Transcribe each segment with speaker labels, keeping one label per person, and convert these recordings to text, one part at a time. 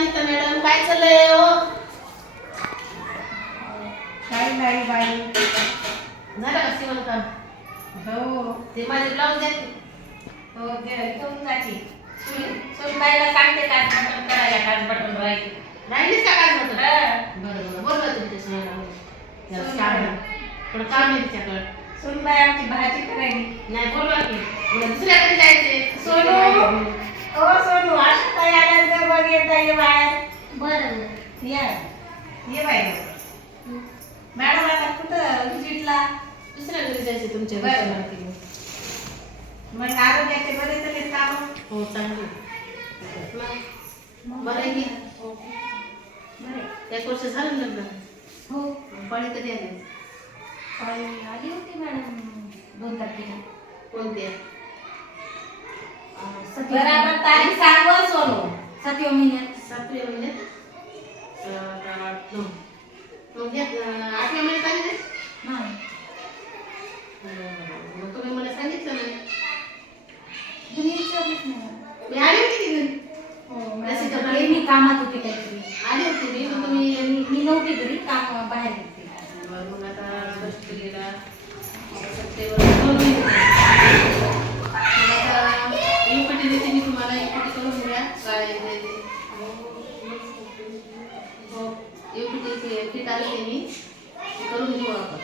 Speaker 1: Nita madam काय चाललंय हो?
Speaker 2: काही नाही बाई.
Speaker 1: झालं का शिवण काम?
Speaker 2: हो.
Speaker 1: ते माझे ब्लाऊज.
Speaker 2: हो घेऊन जाते सुनबाईला सांगते काय बटन करायला काय बटन राहील?
Speaker 1: राहिलीच का काय होतं
Speaker 2: हं.
Speaker 1: बरं काम आहे. थोडं काम आहे तिच्याकडं.
Speaker 2: सुनबाई आमची भाजी करायली.
Speaker 1: नाही बोलवा की. दुसऱ्याकडे जायचे
Speaker 2: सोनू. हो सोनू असं काय आलं तर बघ येता ये बाहेर
Speaker 3: बरं
Speaker 2: ये. ये बाहेर मॅडम आता कुठं? व्हिजिटला
Speaker 1: दुसऱ्या घरी जायचे तुमच्या
Speaker 2: बरं.
Speaker 1: घरी.
Speaker 2: मग आरोग्याचे बरे तरी काम
Speaker 1: हो चांगली. बरं आहे की?
Speaker 2: बरे.
Speaker 1: एक वर्ष झालं ना लग्न.
Speaker 3: हो.
Speaker 1: पाळी कधी आली?
Speaker 3: आली होती मॅडम दोन तारखेला.
Speaker 1: कोणते
Speaker 3: सतव्या
Speaker 2: बराबर तारीख सांग हो सोनू.
Speaker 3: सातव्या महिन्यात
Speaker 1: सातव्या महिन्यात सात, आठ, नऊ. मग आठव्या महिन्यात आली नाही. मग तुम्ही मला सांगितलं नाही.
Speaker 3: तुम्ही विचारलंच नाही.
Speaker 1: मी आली होती की घरी
Speaker 3: हो. ते मी कामात होते काहीतरी.
Speaker 1: आली होती मी मग तुम्ही
Speaker 3: मी नव्हते घरी काम बाहेर होते.
Speaker 1: मग आता किट आली ते मी ती करून घेऊ आपण.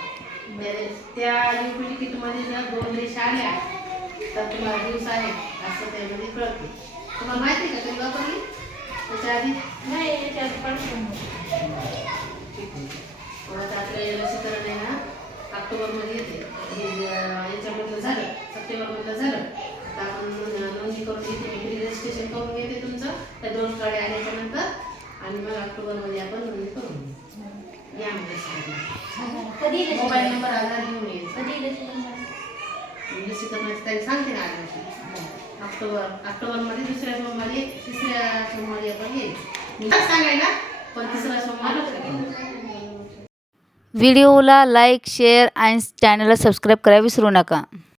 Speaker 1: त्या- त्या युपटी किटमध्ये जर दोन रेषा आल्या तर तुम्हाला दिवस आहे असं त्यामध्ये कळते. तुम्हाला माहिती आहे का तुम्ही वापरली? त्याच्या आधी?
Speaker 3: नाही पण
Speaker 1: मग आता आपलं लसीकरण आहे ना ऑक्टोबरमध्ये येते. हे याच्यामधलं झालं सप्टेंबरमधलं झालं तर आपण नोंद- नोंदणी करून घेते. मी रजिस्ट्रेशन करून घेते तुमचं. त्या दोन काळे आल्याच्यानंतर आणि मग ऑक्टोबरमध्ये आपण नोंदणी करून घेऊ या मग
Speaker 3: कधी
Speaker 1: मोबाईल नंबर आधार घेऊन यायचा
Speaker 3: कधी लसीकरण मॅडम?
Speaker 1: मी लसीकरणाची तारीख सांगते ना आज ऑक्टोबर ऑक्टोबरमध्ये दुसऱ्या सोमवारी तिसऱ्या सोमवारी आपण यायचं सांगायला पण तिसरा सोमवार
Speaker 4: व्हिडिओला लाईक शेअर आणि चॅनलला सबस्क्राईब करायला विसरू नका.